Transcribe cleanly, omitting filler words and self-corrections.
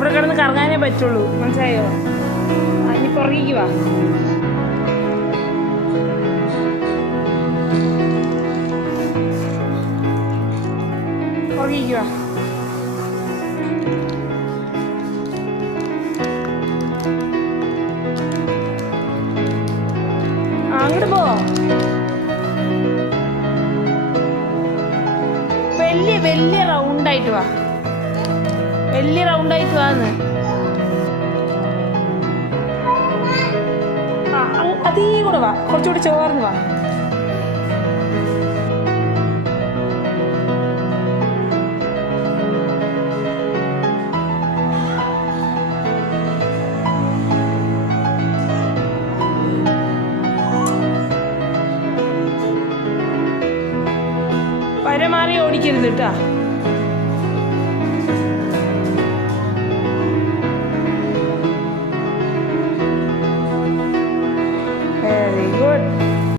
ഇവിടെ കിടന്ന് കറങ്ങാനേ പറ്റുള്ളൂ, മനസ്സിലായോ? ഇനി പുറകേക്ക് വാ. പുറകേക്ക് വാ. അങ്ങോട്ട് പോ. വലിയ റൗണ്ടായിട്ട് വാ, വലിയ റൗണ്ടായിട്ട് വാന്ന്. അതീ കൂടെ വാ, കുറച്ചുകൂടി ചോർന്ന് വാ. പരമാറി ഓടിക്കരുത് കേട്ടാ.